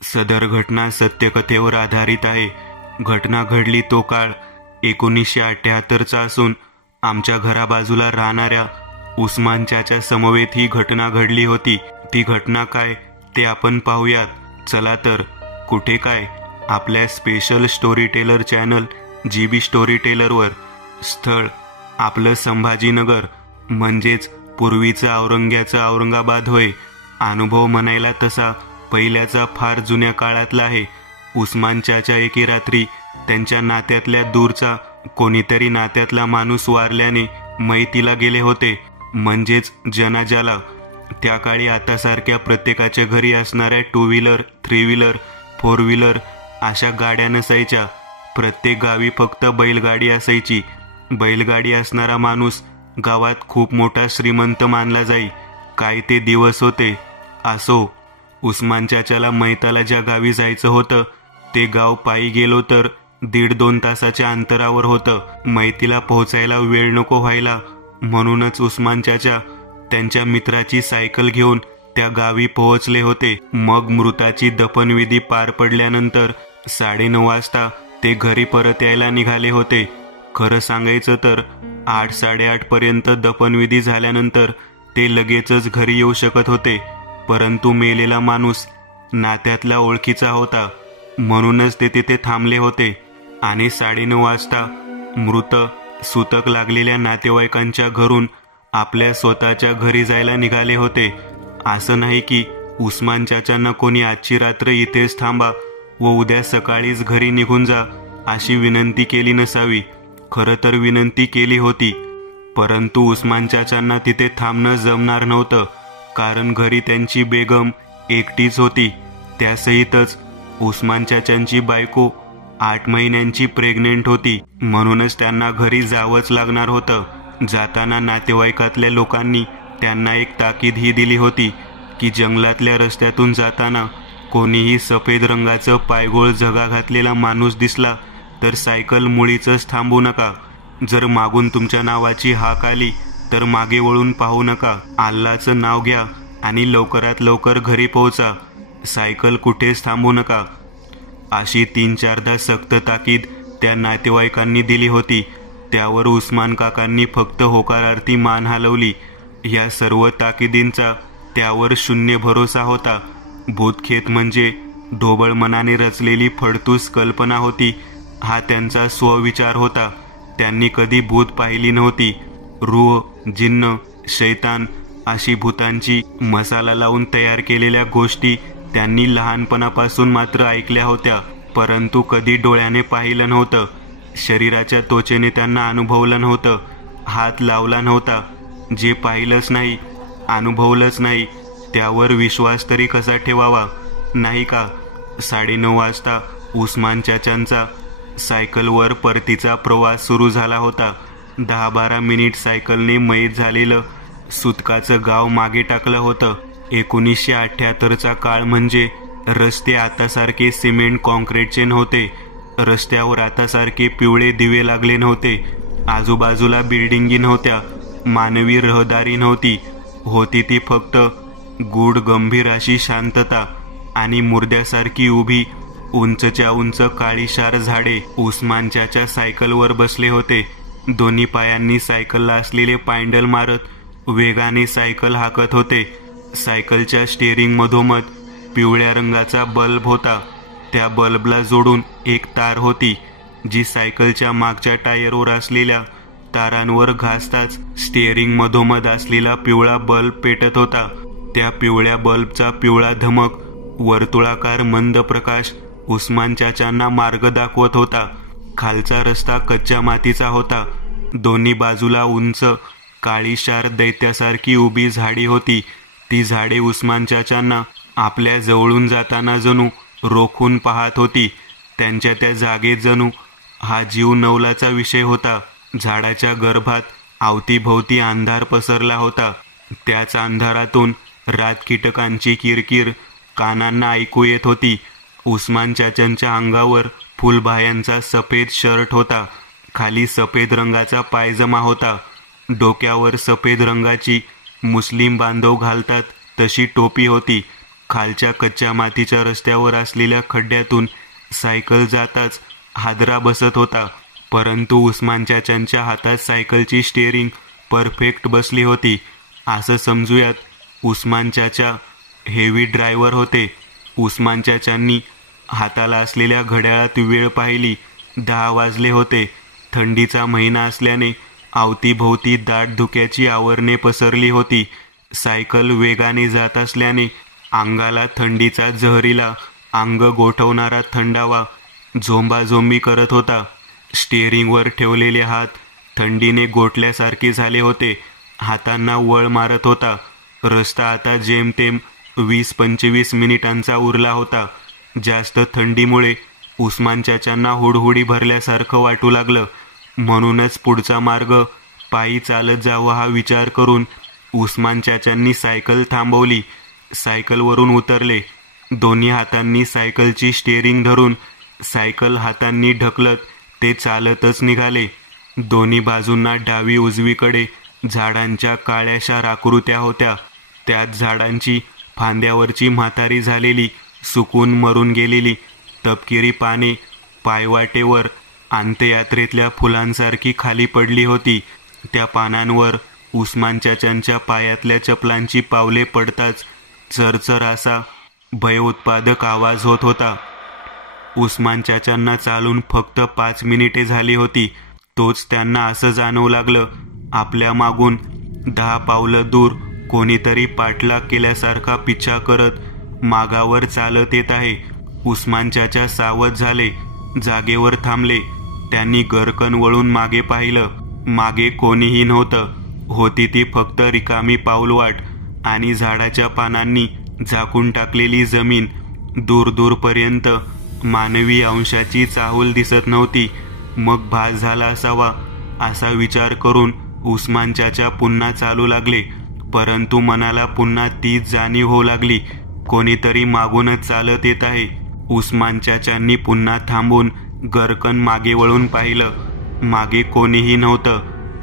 सदर घटना सत्यकथेवर आधारित आहे. घटना घडली तो काळ 1978चा असून आमच्या घराबाजूला राहणाऱ्या उस्मान चाचा समवेत ही घटना घडली होती. ती घटना काय ते आपण पाहूयात. चला तर. कुठे काय, आपल्या special story teller channel GB story टेलरवर. स्थळ आपलं संभाजीनगर, म्हणजेच पूर्वीचं औरंग्याचं औरंगाबाद होय. अनुभव म्हणायला तसा पहिल्याचा फार जुन्या काळातला आहे. उस्मान चाचा एके रात्री त्यांच्या नात्यातल्या दूरचा कोणीतरी नात्यातला माणूस वारल्याने मैतीला गेले होते, म्हणजेच जनाजाला. त्या काळी आतासारख्या प्रत्येकाच्या घरी असणाऱ्या 2 व्हीलर 3 व्हीलर 4 व्हीलर अशा गाड्या नसायच्या. प्रत्येक गावी फक्त बैलगाडी असायची. बैलगाडी असणारा माणूस गावात खूप मोठा श्रीमंत मानला जाई. काय ते दिवस होते. असो, उस्मान चाचाला मैताला ज्या गावी जायचं होतं ते गाव पायी गेलो तर 1.5-2 तासाच्या अंतरावर होतं. मैतीला पोहोचायला वेळ नको व्हायला म्हणूनच उस्मान चाचा त्यांच्या मित्राची सायकल घेऊन त्या गावी पोहोचले होते. मग मृताची दफनविधी पार पडल्यानंतर 9:30 वाजता ते घरी परत यायला निघाले होते. खरं सांगायचं तर 8-8:30 पर्यंत दफनविधी झाल्यानंतर ते लगेचच घरी येऊ शकत होते. परंतु मेलेला माणूस नात्यातला ओळखीचा होता म्हणूनच ते तिथे थांबले होते आणि 9:30 वाजता मृत सुतक लागलेल्या नातेवाईकांच्या घरून आपल्या स्वतःच्या घरी जायला निघाले होते. असं नाही की उस्मान चाचांना कोणी आजची रात्र इथेच थांबा व उद्या सकाळीच घरी निघून जा अशी विनंती केली नसावी. खरं तर विनंती केली होती, परंतु उस्मान चाचांना तिथे थांबणं जमणार नव्हतं, कारण घरी त्यांची बेगम एकटीच होती. त्यासहितच उस्मान चाचांची बायको 8 महिन्यांची प्रेग्नेंट होती, म्हणूनच त्यांना घरी जावंच लागणार होतं. जाताना नातेवाईकातल्या लोकांनी त्यांना एक ताकीद ही दिली होती की जंगलातल्या रस्त्यातून जाताना कोणीही सफेद रंगाचं पायगोळ झगा घातलेला माणूस दिसला तर सायकल मुळीच थांबवू नका. जर मागून तुमच्या नावाची हाक आली तर मागे वळून पाहू नका. अल्लाचं नाव घ्या आणि लवकरात लवकर घरी पोहोचा. सायकल कुठेच थांबवू नका. अशी 3-4दा सक्त ताकीद त्या नातेवाईकांनी दिली होती. त्यावर उस्मान काकांनी फक्त होकारार्थी मान हलवली. या सर्व ताकीदींचा त्यावर शून्य भरोसा होता. भूतखेत म्हणजे ढोबळ मनाने रचलेली फडतूस कल्पना होती. हा त्यांचा स्वविचार होता. त्यांनी कधी भूत पाहिली नव्हती. रूह, जिन्न, शैतान अशी भूतांची मसाला लावून तयार केलेल्या गोष्टी त्यांनी लहानपणापासून मात्र ऐकल्या होत्या, परंतु कधी डोळ्याने पाहिलं नव्हतं. शरीराच्या त्वचेने त्यांना अनुभवलं नव्हतं. हात लावला नव्हता. जे पाहिलंच नाही, अनुभवलंच नाही, त्यावर विश्वास तरी कसा ठेवावा, नाही का? 9:30 वाजता उस्मान चाचांचा सायकलवर परतीचा प्रवास सुरू झाला होता. 10-12 मिनिट सायकलने मैत झालेलं सुतकाचं गाव मागे टाकलं होतं. 1978चा काळ म्हणजे रस्ते आतासारखे सिमेंट कॉन्क्रीटचे नव्हते. रस्त्यावर आतासारखे पिवळे दिवे लागले नव्हते. आजूबाजूला बिल्डिंगी नव्हत्या. मानवी रहदारी नव्हती. होती ती फक्त गूढ गंभीर अशी शांतता आणि मुर्द्यासारखी उभी उंचच्या उंच काळीशार झाडे. उस्मान चाचा सायकलवर बसले होते. दोन्ही पायांनी सायकलला असलेले पायंडल मारत वेगाने सायकल हाकत होते. सायकलच्या स्टेअरिंग मधोमध पिवळ्या रंगाचा बल्ब होता. त्या बल्बला जोडून एक तार होती जी सायकलच्या मागच्या टायरवर असलेल्या तारांवर घासताच स्टेअरिंग मधोमध असलेला पिवळा बल्ब पेटत होता. त्या पिवळ्या बल्बचा पिवळा धमक वर्तुळाकार मंद प्रकाश उस्मान चाचांना मार्ग दाखवत होता. खालचा रस्ता कच्च्या मातीचा होता. दोन्ही बाजूला उंच काळीशार दैत्यासारखी उभी झाडी होती. ती झाडे उस्मान चाचांना आपल्या जवळून जाताना जणू रोखून पाहत होती. त्यांच्या त्या जागेत जणू हा जीव नवलाचा विषय होता. झाडाच्या गर्भात अवतीभोवती अंधार पसरला होता. त्याच अंधारातून रातकीटकांची किरकिर कानांना ऐकू येत होती. उस्मान चाचांच्या अंगावर फुलबाह्यांचा सफेद शर्ट होता. खाली सफेद रंगाचा पायजमा होता. डोक्यावर सफेद रंगाची मुस्लिम बांधव घालतात तशी टोपी होती. खालच्या कच्च्या मातीच्या रस्त्यावर असलेल्या खड्ड्यातून सायकल जाताच हादरा बसत होता. परंतु उस्मान चाचांच्या हातात सायकलची स्टेअरिंग परफेक्ट बसली होती. असं समजूयात उस्मान चाचा हेवी ड्रायव्हर होते. उस्मान चाचांनी हाताला असलेल्या घड्याळात वेळ पाहिली. 10 वाजले होते. थंडीचा महिना असल्याने अवतीभोवती दाट धुक्याची आवरणे पसरली होती. सायकल वेगाने जात असल्याने अंगाला थंडीचा जहरीला अंग गोठवणारा थंडावा झोंबाझोंबी करत होता. स्टेअरिंगवर ठेवलेले हात थंडीने गोठल्यासारखे झाले होते. हातांना वळ मारत होता. रस्ता आता जेमतेम 20-25 मिनिटांचा उरला होता. जास्त थंडीमुळे उस्मान चाचांना हुडहुडी भरल्यासारखं वाटू लागलं. म्हणूनच पुढचा मार्ग पायी चालत जावं हा विचार करून उस्मान चाचांनी सायकल थांबवली. सायकलवरून उतरले. दोन्ही हातांनी सायकलची स्टेअरिंग धरून सायकल हातांनी ढकलत ते चालतच निघाले. दोन्ही बाजूंना डावी उजवीकडे झाडांच्या काळ्याशा आकृत्या होत्या. त्यात झाडांची फांद्यावरची म्हातारी झालेली, सुकून मरून गेलेली तपकिरी पाने पायवाटेवर अंत्ययात्रेतल्या फुलांसारखी खाली पडली होती. त्या पानांवर उस्मान चाचांच्या पायातल्या चपलांची पावले पडताच चरचर असा भयोत्पादक आवाज होत होता. उस्मान चाचांना चालून फक्त 5 मिनिटे झाली होती. तोच त्यांना असं जाणवू लागलं, आपल्या मागून 10 पावलं दूर कोणीतरी पाठलाग केल्यासारखा पिछा करत मागावर चालत येत आहे. उस्मान चाचा सावध झाले. जागेवर थांबले. त्यांनी गरकन वळून मागे पाहिलं. मागे कोणीही नव्हतं. होती ती फक्त रिकामी पाऊलवाट आणि झाडाच्या पानांनी झाकून टाकलेली जमीन. दूर दूरपर्यंत मानवी अंशाची चाहूल दिसत नव्हती. मग भास झाला असावा असा विचार करून उस्मान चाचा पुन्हा चालू लागले. परंतु मनाला पुन्हा तीच जाणीव होऊ लागली, कोणीतरी मागूनच चालत येत आहे. उस्मान चाचांनी पुन्हा थांबून गरकन मागे वळून पाहिलं. मागे कोणीही नव्हतं.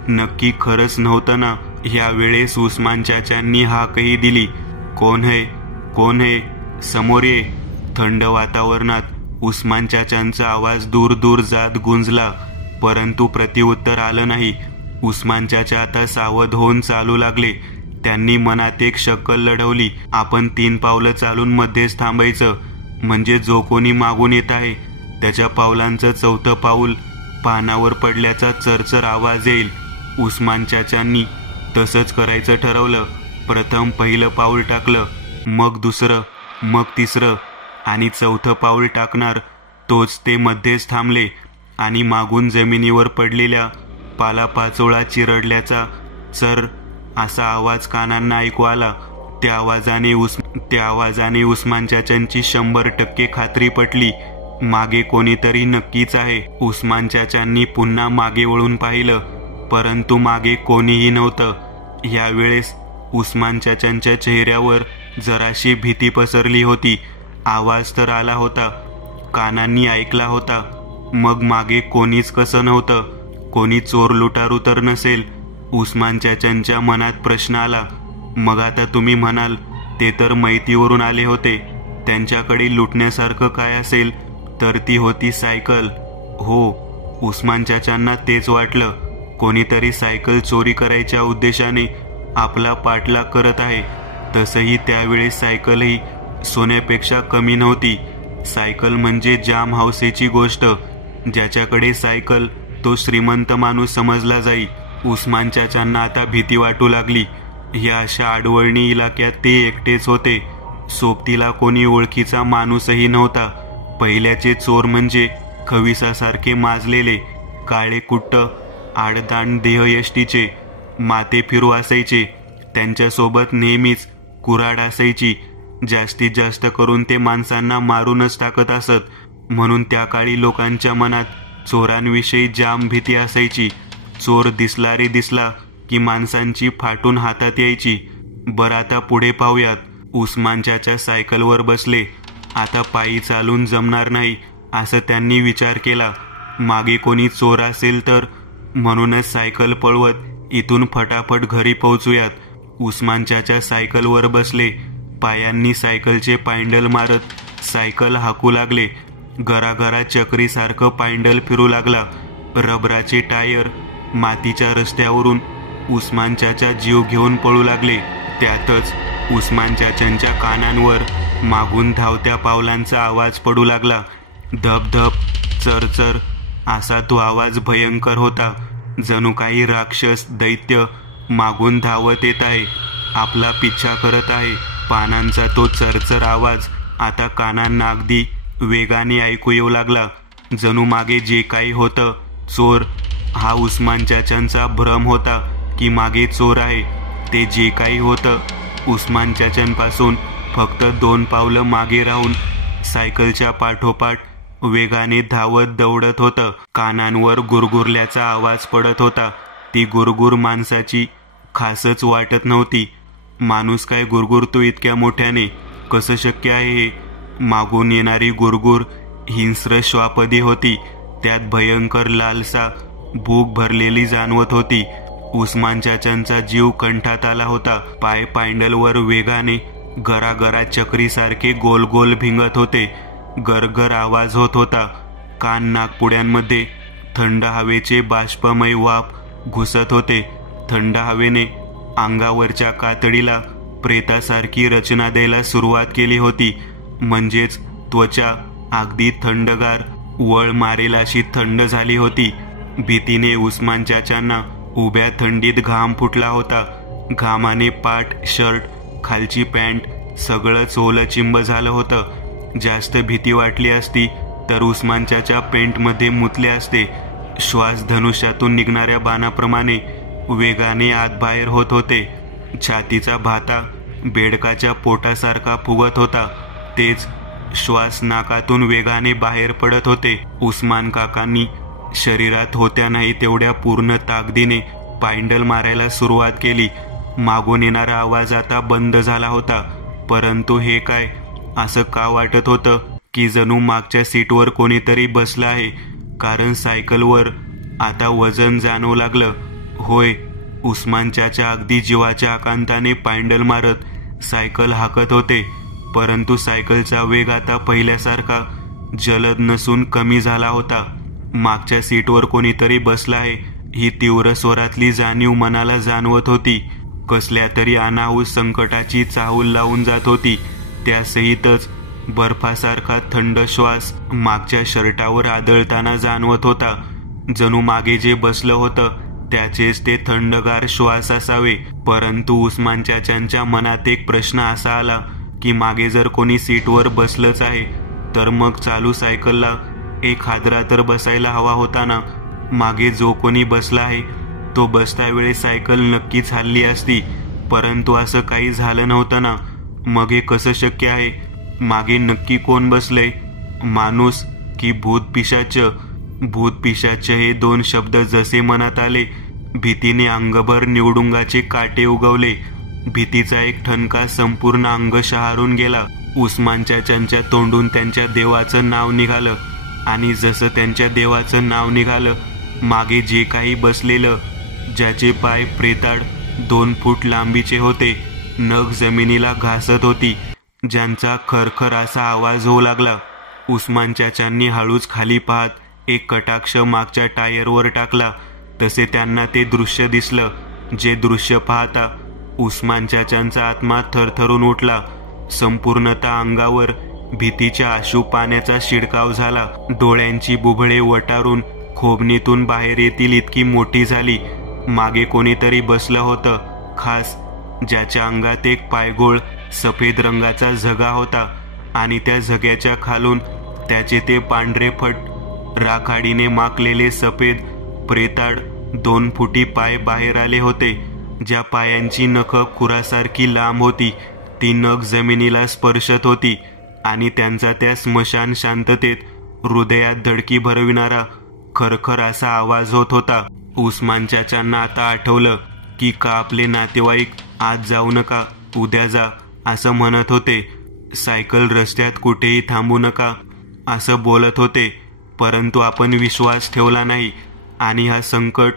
नक्की खरंच नव्हतं ना? ह्या वेळेस उस्मान चाचांनी हाकही दिली, कोण है, कोण है, समोर ये. थंड वातावरणात उस्मान चाचांचा आवाज दूर दूर जात गुंजला. परंतु प्रत्युत्तर आलं नाही. उस्मान चाचा आता सावध होऊन चालू लागले. त्यांनी मनात एक शक्कल लढवली, आपण 3 पावलं चालून मध्येच थांबायचं, म्हणजे जो कोणी मागून येत आहे त्याच्या पावलांचं 4थं पाऊल पानावर पडल्याचा चरचर आवाज येईल. उस्मान चाचांनी तसंच करायचं ठरवलं. प्रथम पहिलं पाऊल टाकलं, मग दुसरं, मग तिसरं आणि 4थं पाऊल टाकणार तोच ते मध्येच थांबले आणि मागून जमिनीवर पडलेल्या पालापाचोळा चिरडल्याचा चर असा आवाज कानांना ऐकू आला. त्या आवाजाने उस्मान चाचांची 100% खात्री पटली. मागे कोणीतरी नक्कीच आहे. उस्मान चाचांनी पुन्हा मागे वळून पाहिलं, परंतु मागे कोणीही नव्हतं. यावेळेस उस्मान चाचांच्या चेहऱ्यावर जराशी भीती पसरली होती. आवाज तर आला होता, कानांनी ऐकला होता, मग मागे कोणीच कसं नव्हतं? कोणी चोर लुटारू तर नसेल? उस्मान चाचांच्या मनात प्रश्न आला. मग आता तुम्ही म्हणाल ते तर मैतीवरून आले होते, त्यांच्याकडे लुटण्यासारखं काय असेल? तर ती होती सायकल. हो, उस्मान चाचांना तेच वाटलं. कोणीतरी सायकल चोरी करायच्या उद्देशाने आपला पाठलाग करत आहे. तसंही त्यावेळेस सायकलही सोन्यापेक्षा कमी नव्हती. सायकल म्हणजे जाम हौसेची गोष्ट. ज्याच्याकडे सायकल तो श्रीमंत माणूस समजला जाई. उस्मान चाचांना आता भीती वाटू लागली. या अशा आडवळणी इलाक्यात ते एकटेच होते. सोबतीला कोणी ओळखीचा माणूसही नव्हता. पहिल्याचे चोर म्हणजे खविसासारखे माजलेले काळे कुट्ट आडदांड देहयष्टीचे माते फिरू असायचे. त्यांच्यासोबत नेहमीच कुऱ्हाड असायची. जास्तीत जास्त करून ते माणसांना मारूनच टाकत असत. म्हणून त्या काळी लोकांच्या मनात चोरांविषयी जाम भीती असायची. चोर दिसला रे दिसला की माणसांची फाटून हातात यायची. बरं, आता पुढे पाहूयात. उस्मान चाचा सायकलवर बसले. आता पायी चालून जमणार नाही असं त्यांनी विचार केला. मागे कोणी चोर असेल तर, म्हणूनच सायकल पळवत इथून फटाफट घरी पोहोचूयात. उस्मान चाचा सायकलवर बसले. पायांनी सायकलचे पायंडल मारत सायकल हाकू लागले. गरागरा चक्रीसारखं पायंडल फिरू लागला. रबराचे टायर मातीच्या रस्त्यावरून उस्मान चाचा जीव घेऊन पळू लागले. त्यातच उस्मान चाचांच्या कानांवर मागून धावत्या पावलांचा आवाज पडू लागला. धप-धप, चरचर असा तो आवाज भयंकर होता. जणू काही राक्षस दैत्य मागून धावत येत आहे, आपला पिच्छा करत आहे. पानांचा तो चरचर आवाज आता कानांना अगदी वेगाने ऐकू येऊ लागला. जणू मागे जे काही होतं चोर, हा उस्मान चाचांचा भ्रम होता की मागे चोर आहे. ते जे काही होतं उस्मान चाचांपासून फक्त 2 पावलं मागे राहून सायकलच्या पाठोपाठ वेगाने धावत दौडत होतं. कानांवर गुरगुरल्याचा आवाज पडत होता. ती गुरगुर माणसाची खासच वाटत नव्हती. माणूस काय गुरगुरतो इतक्या मोठ्याने? कसं शक्य आहे हे? मागून येणारी गुरगुर हिंस्र श्वापदी होती. त्यात भयंकर लालसा भूक भरलेली जाणवत होती. उस्मान चाचांचा जीव कंठात आला होता. पाय पायंडलवर वेगाने गरागरा चक्रीसारखे गोल गोल भिंगत होते. गरगर आवाज होत होता. कान नाकपुड्यांमध्ये थंड हवेचे बाष्पमय वाफ घुसत होते. थंड हवेने अंगावरच्या कातडीला प्रेतासारखी रचना द्यायला सुरुवात केली होती. म्हणजेच त्वचा अगदी थंडगार, वळ मारेल अशी थंड झाली होती. भीतीने उस्मान चाचांना उभ्या थंडीत घाम फुटला होता. घामाने पाठ, शर्ट, खालची पॅन्ट सगळंच ओलचिंब झालं होतं. जास्त भीती वाटली असती तर उस्मान चाचा पेंटमध्ये मुतले असते. श्वास धनुष्यातून निघणाऱ्या बाणाप्रमाणे वेगाने आत बाहेर होत होते. छातीचा भाता बेडकाच्या पोटासारखा फुगत होता. तेच श्वास नाकातून वेगाने बाहेर पडत होते. उस्मान काकांनी शरीरात होत्या नाही तेवढ्या पूर्ण ताकदीने पायंडल मारायला सुरुवात केली. मागून येणारा आवाज आता बंद झाला होता. परंतु हे काय? असं का वाटत होतं की जणू मागच्या सीटवर कोणीतरी बसलं आहे, कारण सायकलवर आता वजन जाणवू लागलं. होय, उस्मान चाचा अगदी जीवाच्या आकांताने पायंडल मारत सायकल हाकत होते. परंतु सायकलचा वेग आता पहिल्यासारखा जलद नसून कमी झाला होता. मागच्या सीटवर कोणीतरी बसलं आहे ही तीव्र स्वरातली जाणीव मनाला जाणवत होती. कसल्या तरी अनाहूत संकटाची चाहूल लावून जात होती. त्यासहितच बर्फासारखा थंड श्वास मागच्या शर्टावर आदळताना जाणवत होता. जणू मागे जे बसलं होतं त्याचेच ते थंडगार श्वास असावे. परंतु उस्मान चाचांच्या मनात एक प्रश्न असा आला की मागे जर कोणी सीटवर बसलंच आहे तर मग चालू सायकलला एक हादरा तर बसायला हवा होता ना. मागे जो कोणी बसला आहे तो बसता वेळी सायकल नक्कीच हलली असती. परंतु असं काही झालं नव्हतं ना. मग हे कसं शक्य आहे? मागे नक्की कोण बसलंय? माणूस की भूत पिशाच? भूत पिशाच हे 2 शब्द जसे मनात आले भीतीने अंगभर निवडुंगाचे काटे उगवले. भीतीचा एक ठणका संपूर्ण अंग शहारून गेला. उस्मान चाचांच्या तोंडून त्यांच्या देवाचं नाव निघालं आणि जसं त्यांच्या देवाचं नाव निघालं मागे जे काही बसलेलं, ज्याचे पाय प्रेताड 2 फूट लांबीचे होते, नख जमिनीला घासत होती, ज्यांचा खरखर असा आवाज होऊ लागला. उस्मान चाचांनी हळूच खाली पाहत एक कटाक्ष मागच्या टायरवर टाकला. तसे त्यांना ते दृश्य दिसलं. जे दृश्य पाहता उस्मान चाचांचा आत्मा थरथरून उठला. संपूर्णतः अंगावर भीतीच्या आशू पाण्याचा शिडकाव झाला. डोळ्यांची बुबळे वटारून खोबणीतून बाहेर येतील इतकी मोठी झाली. मागे कोणीतरी बसलं होतं, खास ज्याच्या अंगात एक पायगोळ सफेद रंगाचा झगा होता आणि त्या झग्याच्या खालून त्याचे ते पांढरे फट राखाडीने माखलेले सफेद प्रेताड 2 फुटी पाय बाहेर आले होते. ज्या पायांची नखं खुरासारखी लांब होती ती नख जमिनीला स्पर्शत होती आणि त्यांचा त्या स्मशान शांततेत हृदयात धडकी भरविणारा खरखर असा आवाज होत होता. उस्मान चाचांना आता आठवलं की का आपले नातेवाईक आज जाऊ नका, उद्या जा असं म्हणत होते. सायकल रस्त्यात कुठेही थांबू नका असं बोलत होते. परंतु आपण विश्वास ठेवला नाही आणि हा संकट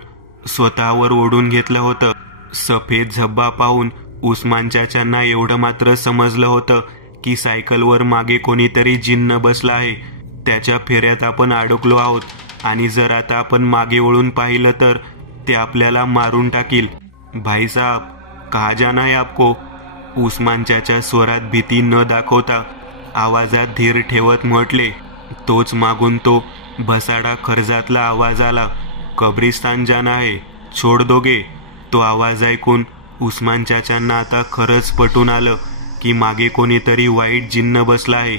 स्वतःवर ओढून घेतलं होतं. सफेद झब्बा पाहून उस्मान चाचांना एवढं मात्र समजलं होतं की सायकलवर मागे कोणीतरी जिन्न बसला आहे. त्याच्या फेऱ्यात आपण अडकलो आहोत आणि जर आता आपण मागे वळून पाहिलं तर ते आपल्याला मारून टाकील. भाई साहब, कहा जाना है आपको? उस्मान चाचा स्वरात भीती न दाखवता आवाजात धीर ठेवत म्हटले. तोच मागून तो भसाडा खर्जातला आवाज आला, कब्रिस्तान जाना है, छोड़ दोगे? तो आवाज ऐकून उस्मान चाचांना आता खरंच पटून आलं की मागे कोणीतरी वाईट जिन्न बसला आहे.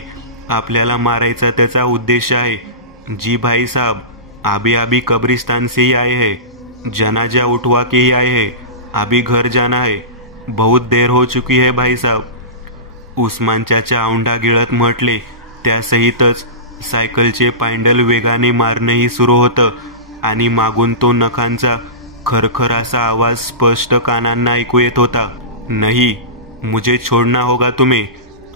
आपल्याला मारायचा त्याचा उद्देश आहे. जी भाई साहब, अभी कब्रिस्तान से ही आए हैं, जनाजा उठवा के ही आए हैं, अभी घर जाना है, बहुत देर हो चुकी है भाई साहब. उस्मान चाचा औंढा गिळत म्हटले. त्यासहितच सायकलचे पॅन्डल वेगाने मारणंही सुरू होतं आणि मागून तो नखांचा खरखर असा आवाज स्पष्ट कानांना ऐकू येत होता. नहीं, मुझे छोड़ना होगा तुम्हें.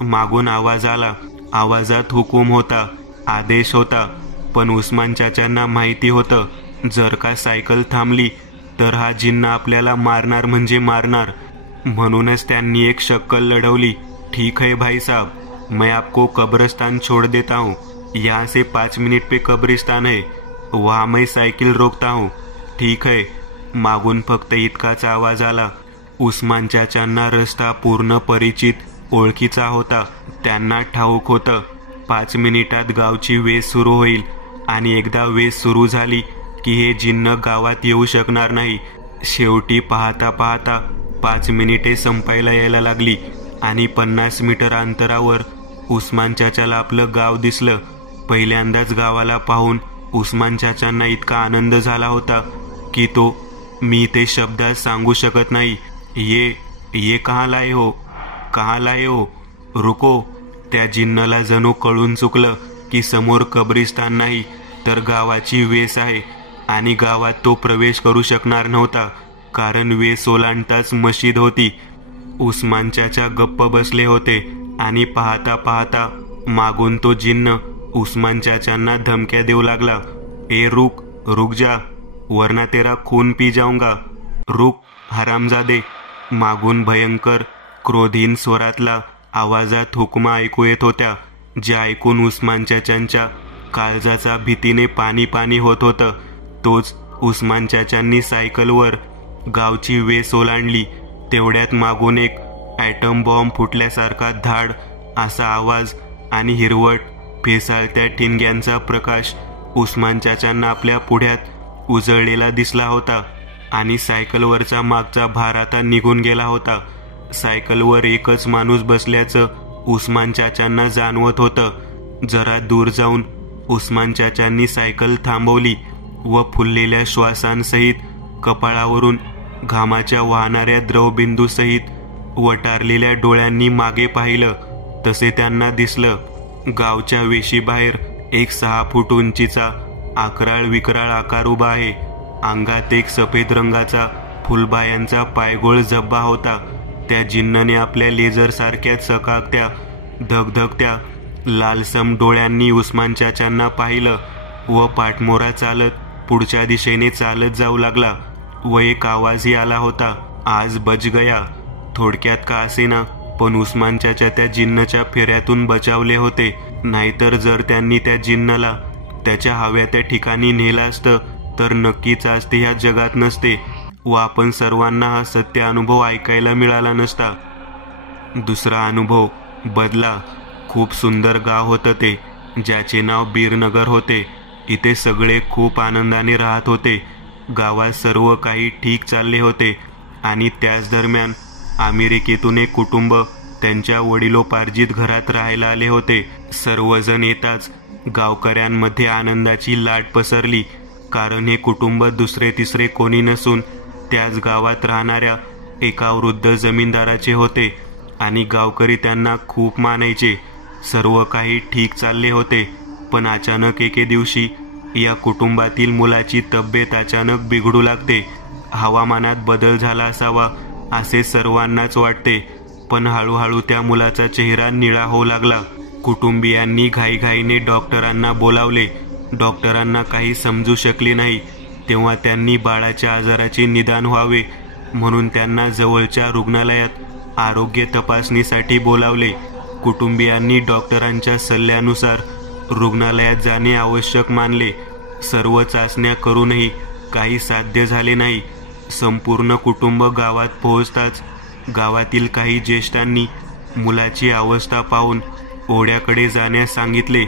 मागून आवाज आला. आवाजात हुकूम होता, आदेश होता. पण उस्मान चाचांना माहिती होतं, जर का सायकल थांबली तर हा जिन्न आपल्याला मारणार म्हणजे मारणार. म्हणूनच त्यांनी एक शक्कल लढवली. ठीक है भाई साहब, मैं आपको कब्रिस्तान छोड़ देता हूँ. यहाँ से 5 मिनट पे कब्रिस्तान है, वहाँ मैं सायकल रोकता हूँ. ठीक है. मागून फक्त इतकाच आवाज आला. उस्मान चाचांना रस्ता पूर्ण परिचित, ओळखीचा होता. त्यांना ठाऊक होतं 5 मिनिटात गावची वेस सुरू होईल आणि एकदा वेस सुरू झाली की हे जिन्न गावात येऊ शकणार नाही. शेवटी पाहता पाहता 5 मिनिटे संपायला यायला लागली आणि 50 मीटर अंतरावर उस्मान चाचाला आपलं गाव दिसलं. पहिल्यांदाच गावाला पाहून उस्मान चाचांना इतका आनंद झाला होता की तो मी ते शब्दात सांगू शकत नाही. ये कहाँ लाए हो, कहाँ लाए हो, रुको. त्या जिन्नला जणू कळून चुकलं की समोर कब्रिस्तान नाही तर गावाची वेस आहे आणि गावात तो प्रवेश करू शकणार नव्हता, कारण वेस ओलांडताच मशीद होती. उस्मान चाचा गप्प बसले होते आणि पाहता पाहता मागून तो जिन्न उस्मान चाचांना धमक्या देऊ लागला. ए रुक जा, वरना तेरा खून पी जाऊंगा, रुक हरामजादे. मागून भयंकर क्रोधीन स्वरातला आवाजात हुकमा ऐकू येत होत्या, ज्या ऐकून उस्मान चाचांच्या काळजाचा भीतीने पाणी पाणी होत होतं. तोच उस्मान चाचांनी सायकलवर गावची वेस ओलांडली. तेवढ्यात मागून एक ॲटम बॉम्ब फुटल्यासारखा धाड असा आवाज आणि हिरवट फेसाळत्या ठिणग्यांचा प्रकाश उस्मान चाचांना आपल्या पुढ्यात उजळलेला दिसला होता आणि सायकलवरचा मागचा भार आता निघून गेला होता. सायकलवर एकच माणूस बसल्याचं उस्मान चाचांना जाणवत होतं. जरा दूर जाऊन उस्मान चाचांनी सायकल थांबवली व फुललेल्या श्वासांसहित कपाळावरून घामाच्या वाहणाऱ्या द्रवबिंदूसहित वटारलेल्या डोळ्यांनी मागे पाहिलं. तसे त्यांना दिसलं, गावच्या वेशीबाहेर एक 6 फूट उंचीचा आकराळ विकराळ आकार उभा आहे. अंगात एक सफेद रंगाचा फुलबायांचा पायगोळ जब्बा होता. त्या जिन्नने आपल्या लेझरसारख्या चकाकत्या धगधगत्या लालसम डोळ्यांनी उस्मान चाचांना पाहिलं व पाठमोरा चालत पुढच्या दिशेने चालत जाऊ लागला व एक आवाजही आला होता, आज बच गया. थोडक्यात का असेना, पण उस्मान चाचा त्या जिन्नच्या फेऱ्यातून बचावले होते. नाहीतर जर त्यांनी त्या जिन्नला त्याच्या हव्या त्या ठिकाणी नेलं असतं तर नक्कीच आज ते ह्या जगात नसते व आपण सर्वांना हा सत्य अनुभव ऐकायला मिळाला नसता. दुसरा अनुभव बदला. खूप सुंदर गाव होतं ते, ज्याचे नाव बीरनगर होते. इथे सगळे खूप आनंदाने राहत होते. गावात सर्व काही ठीक चालले होते आणि त्याच दरम्यान अमेरिकेतून एक कुटुंब त्यांच्या वडिलोपार्जित घरात राहायला आले होते. सर्वजण येताच गावकऱ्यांमध्ये आनंदाची लाट पसरली, कारण हे कुटुंब दुसरे तिसरे कोणी नसून त्याच गावात राहणाऱ्या एका वृद्ध जमीनदाराचे होते आणि गावकरी त्यांना खूप मानायचे. सर्व काही ठीक चालले होते, पण अचानक एके दिवशी या कुटुंबातील मुलाची तब्येत अचानक बिघडू लागते. हवामानात बदल झाला असावा असे सर्वांनाच वाटते, पण हळूहळू त्या मुलाचा चेहरा निळा होऊ लागला. कुटुंबियांनी घाईघाईने डॉक्टरांना बोलावले. डॉक्टरांना काही समजू शकले नाही. तेव्हा त्यांनी बाळाच्या आजाराचे निदान व्हावे म्हणून त्यांना जवळच्या रुग्णालयात आरोग्य तपासणीसाठी बोलावले. कुटुंबियांनी डॉक्टरांच्या सल्ल्यानुसार रुग्णालयात जाणे आवश्यक मानले. सर्व चाचण्या करूनही काही साध्य झाले नाही. संपूर्ण कुटुंब गावात पोहोचताच गावातील काही ज्येष्ठांनी मुलाची अवस्था पाहून ओढ्याकडे जाण्यास सांगितले.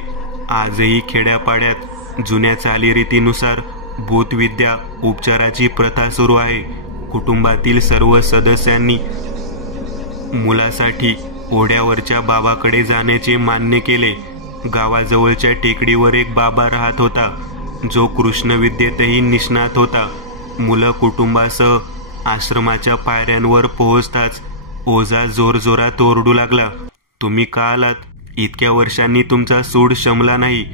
आजही खेड्यापाड्यात जुन्या चालीरीतीनुसार भूतविद्या उपचाराची प्रथा सुरू आहे. कुटुंबातील सर्व सदस्यांनी मुलासाठी ओढ्यावरच्या बाबाकडे जाण्याचे मान्य केले. गावाजवळच्या टेकडीवर एक बाबा राहत होता, जो कृष्णविद्येतही निष्णात होता. मुलं कुटुंबासह आश्रमाच्या पायऱ्यांवर पोहोचताच ओझा जोरजोरात ओरडू लागला, तुम्ही का आलात? इतक्या वर्षांनी तुमचा सूड शमला नाही.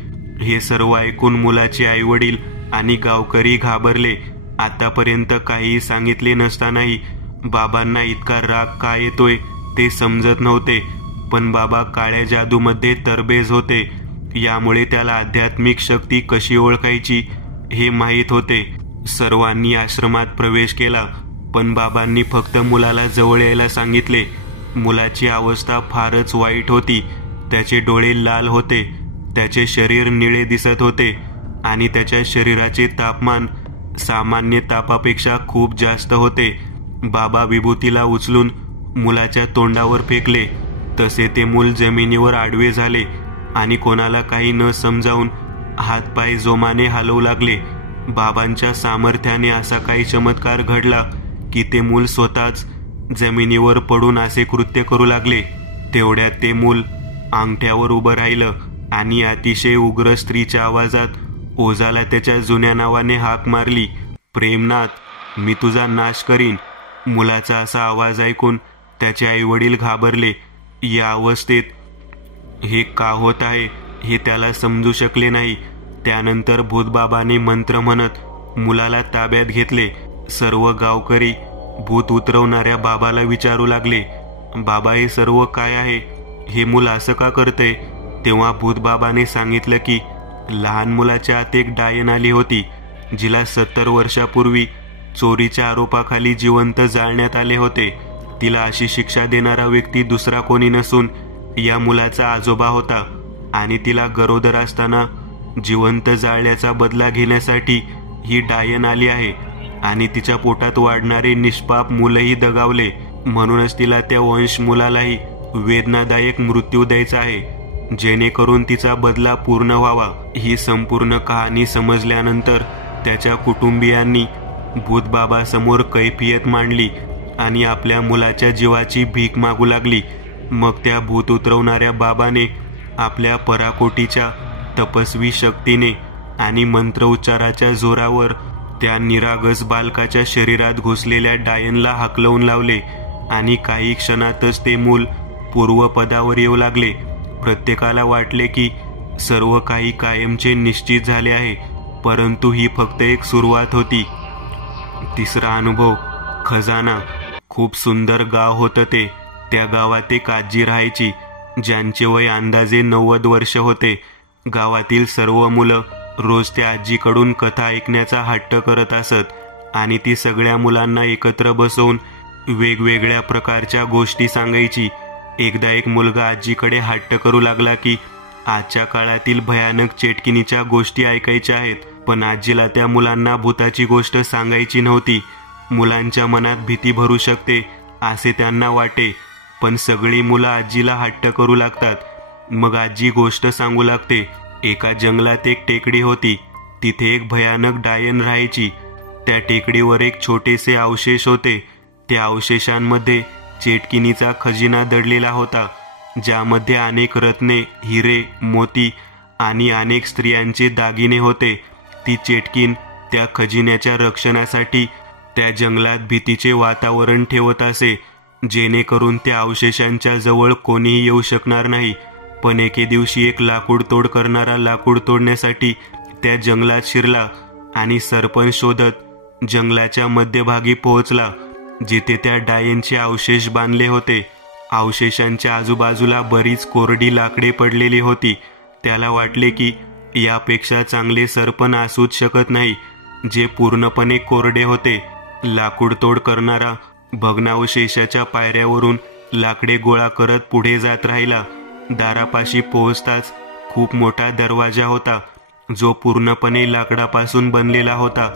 हे सर्व ऐकून मुलाचे आईवडील आणि गावकरी घाबरले. आतापर्यंत काहीही सांगितले नसतानाही बाबांना इतका राग का येतोय ते समजत नव्हते. पण बाबा काळ्या जादूमध्ये तरबेज होते. यामुळे त्याला आध्यात्मिक शक्ती कशी ओळखायची हे माहीत होते. सर्वांनी आश्रमात प्रवेश केला, पण बाबांनी फक्त मुलाला जवळ यायला सांगितले. मुलाची अवस्था फारच वाईट होती. त्याचे डोळे लाल होते, त्याचे शरीर निळे दिसत होते आणि त्याच्या शरीराचे तापमान सामान्य तापापेक्षा खूप जास्त होते. बाबा विभूतीला उचलून मुलाच्या तोंडावर फेकले. तसे ते मूल जमिनीवर आडवे झाले आणि कोणाला काही न समजावून हातपाय जोमाने हलवू लागले. बाबांच्या सामर्थ्याने असा काही चमत्कार घडला की ते मूल स्वतःच जमिनीवर पडून असे कृत्य करू लागले. तेवढ्यात ते मूल अंगठ्यावर उभं राहिलं आणि अतिशय उग्र स्त्रीच्या आवाजात ओझाला त्याच्या जुन्या नावाने हाक मारली, प्रेमनाथ, मी तुझा नाश करीन. मुलाचा असा आवाज ऐकून त्याचे आईवडील घाबरले. या अवस्थेत हे का होत आहे हे त्याला समजू शकले नाही. त्यानंतर भूतबाबाने मंत्र म्हणत मुलाला ताब्यात घेतले. सर्व गावकरी भूत उतरवणाऱ्या बाबाला विचारू लागले, बाबा हे सर्व काय आहे? हे मूल असं का करते? तेव्हा भूतबाबाने सांगितलं की लहान मुलाच्या आत एक डायन आली होती, जिला 70 वर्षापूर्वी चोरीच्या आरोपाखाली जिवंत जाळण्यात आले होते. तिला अशी शिक्षा देणारा व्यक्ती दुसरा कोणी नसून या मुलाचा आजोबा होता आणि तिला गरोदर असताना जिवंत जाळल्याचा बदला घेण्यासाठी ही डायन आली आहे आणि तिच्या पोटात वाढणारे निष्पाप मुलंही दगावले. म्हणूनच तिला त्या वंश मुलालाही वेदनादायक मृत्यू द्यायचा आहे, जेणेकरून तिचा बदला पूर्ण व्हावा. ही संपूर्ण कहाणी समजल्यानंतर त्याच्या कुटुंबियांनी भूतबाबासमोर कैफियत मांडली आणि आपल्या मुलाच्या जीवाची भीक मागू लागली. मग त्या भूत उतरवणाऱ्या बाबाने आपल्या पराकोटीच्या तपस्वी शक्तीने आणि मंत्र उच्चाराच्या जोरावर त्या निरागस बालकाच्या शरीरात घुसलेल्या डायनला हाकलवून लावले आणि काही क्षणातच ते मूल पूर्वपदावर येऊ लागले. प्रत्येकाला वाटले की सर्व काही कायमचे निश्चित झाले आहे, परंतु ही फक्त एक सुरुवात होती. तिसरा अनुभव, खजाना. खूप सुंदर गाव होतं ते. त्या गावात एक आजी राहायची, ज्यांचे वय अंदाजे 90 वर्ष होते. गावातील सर्व मुलं रोज त्या आजीकडून कथा ऐकण्याचा हट्ट करत असत आणि ती सगळ्या मुलांना एकत्र बसवून वेगवेगळ्या प्रकारच्या गोष्टी सांगायची. एकदा एक मुलगा आजीकडे हट्ट करू लागला की आजच्या काळातील भयानक चेटकिनीच्या गोष्टी ऐकायच्या आहेत, पण आजीला त्या मुलांना भूताची गोष्ट सांगायची नव्हती. मुलांच्या मनात भीती भरू शकते असे त्यांना वाटे, पण सगळी मुलं आजीला हट्ट करू लागतात. मग आजी गोष्ट सांगू लागते. एका जंगलात एक टेकडी होती. तिथे एक भयानक डायन राहायची. त्या टेकडीवर एक छोटेसे अवशेष होते. त्या अवशेषांमध्ये चेटकिनीचा खजिना दडलेला होता, ज्यामध्ये अनेक रत्ने, हिरे, मोती आणि अनेक स्त्रियांचे दागिने होते. ती चेटकीन त्या खजिन्याच्या रक्षणासाठी त्या जंगलात भीतीचे वातावरण ठेवत असे, जेणेकरून त्या अवशेषांच्या जवळ कोणीही येऊ शकणार नाही. पण एके दिवशी एक लाकूड तोड करणारा लाकूड तोडण्यासाठी त्या जंगलात शिरला आणि सरपंच शोधत जंगलाच्या मध्यभागी पोहोचला, जिथे त्या डायनचे अवशेष बांधले होते. अवशेषांच्या आजूबाजूला बरीच कोरडी लाकडे पडलेली होती. त्याला वाटले की यापेक्षा चांगले सरपण असूच शकत नाही, जे पूर्णपणे कोरडे होते. लाकूड तोड करणारा भग्नावशेषाच्या पायऱ्यावरून लाकडे गोळा करत पुढे जात राहिला. दारापाशी पोहोचताच खूप मोठा दरवाजा होता, जो पूर्णपणे लाकडापासून बनलेला होता.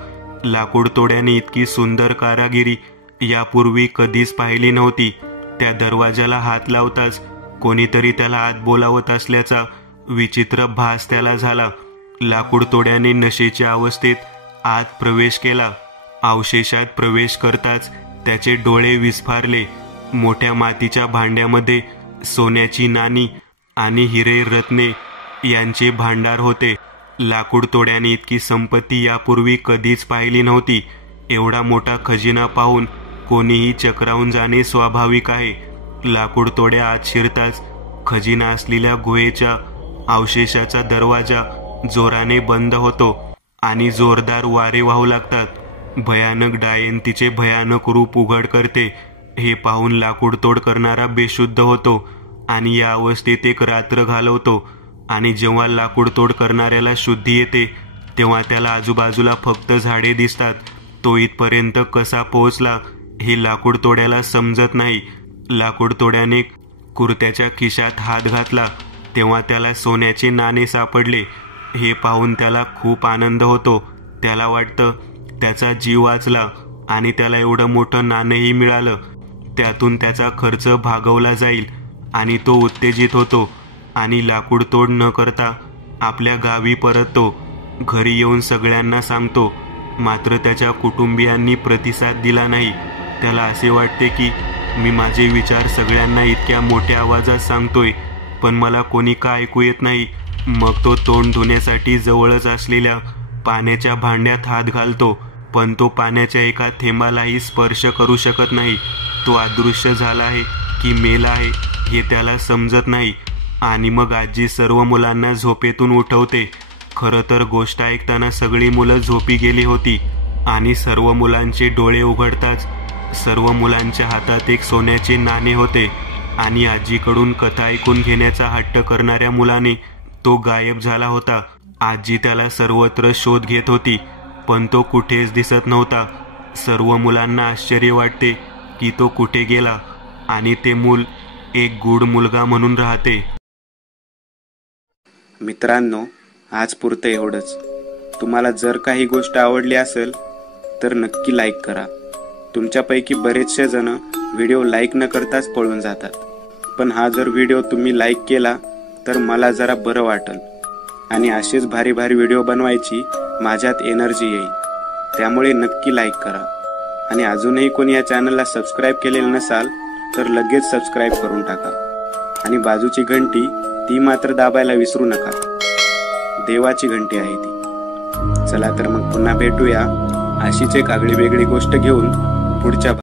लाकूड तोड्याने इतकी सुंदर कारागिरी यापूर्वी कधीच पाहिली नव्हती. त्या दरवाजाला हात लावताच कोणीतरी त्याला आत बोलावत असल्याचा विचित्र भास त्याला झाला. लाकूड तोड्याने नशेच्या अवस्थेत आत प्रवेश केला. अवशेषात प्रवेश करताच त्याचे डोळे विस्फारले. मोठ्या मातीच्या भांड्यामध्ये सोन्याची नाणी आणि हिरे रत्ने यांचे भांडार होते. लाकूड तोड्याने इतकी संपत्ती यापूर्वी कधीच पाहिली नव्हती. एवढा मोठा खजिना पाहून कोणीही चक्रावून जाणे स्वाभाविक आहे. लाकूड तोड्या आत शिरताच खजिना असलेल्या गुहेच्या अवशेषाचा दरवाजा जोराने बंद होतो आणि जोरदार वारे वाहू लागतात. भयानक डायन तिचे भयानक रूप उघड करते. हे पाहून लाकूड तोड करणारा बेशुद्ध होतो आणि या अवस्थेत एक रात्र घालवतो. आणि जेव्हा लाकूड तोड करणाऱ्याला शुद्धी येते तेव्हा त्याला आजूबाजूला फक्त झाडे दिसतात. तो इथपर्यंत कसा पोहोचला हे लाकूड तोड्याला समजत नाही. लाकूड तोड्याने कुर्त्याच्या खिशात हात घातला तेव्हा त्याला सोन्याचे नाणे सापडले. हे पाहून त्याला खूप आनंद होतो. त्याला वाटतं त्याचा जीव वाचला आणि त्याला एवढं मोठं नाणंही मिळालं. त्यातून त्याचा खर्च भागवला जाईल आणि तो उत्तेजित होतो आणि लाकूड तोड न करता आपल्या गावी परततो. घरी येऊन सगळ्यांना सांगतो, मात्र त्याच्या कुटुंबियांनी प्रतिसाद दिला नाही. त्याला असे वाटते की मी माझे विचार सगळ्यांना इतक्या मोठ्या आवाजात सांगतोय, पण मला कोणी का ऐकू येत नाही. मग तो तोंड धुण्यासाठी जवळच असलेल्या पाण्याच्या भांड्यात हात घालतो, पण तो पाण्याच्या एका थेंबालाही स्पर्श करू शकत नाही. तो अदृश्य झाला आहे की मेला आहे हे त्याला समजत नाही. आणि मग आजी सर्व मुलांना झोपेतून उठवते. खरं तर गोष्ट ऐकताना सगळी मुलं झोपी गेली होती आणि सर्व मुलांचे डोळे उघडताच सर्व मुलांच्या हातात एक सोन्याचे नाणे होते. आणि आजीकडून कथा ऐकून घेण्याचा हट्ट करणाऱ्या मुलाने तो गायब झाला होता. आजी त्याला सर्वत्र शोध घेत होती, पण तो कुठेच दिसत नव्हता. सर्व मुलांना आश्चर्य वाटते की तो कुठे गेला आणि ते मूल एक गूढ मुलगा म्हणून राहते. मित्रांनो, आज पुरतं एवढंच. तुम्हाला जर काही गोष्ट आवडली असेल तर नक्की लाईक करा. तुमच्यापैकी बरेचसे जण व्हिडिओ लाईक न करताच पळून जातात, पण हा जर व्हिडिओ तुम्ही लाईक केला तर मला जरा बरं वाटेल आणि असेच भारी भारी व्हिडिओ बनवायची माझ्यात एनर्जी येईल. त्यामुळे नक्की लाईक करा. आणि अजूनही कोणी या चॅनलला सबस्क्राईब केलेलं नसाल तर लगेच सबस्क्राईब करून टाका. आणि बाजूची घंटी ती मात्र दाबायला विसरू नका. देवाची घंटी आहे ती. चला तर मग पुन्हा भेटूया अशीच एक आगळी वेगळी गोष्ट घेऊन पुढच्या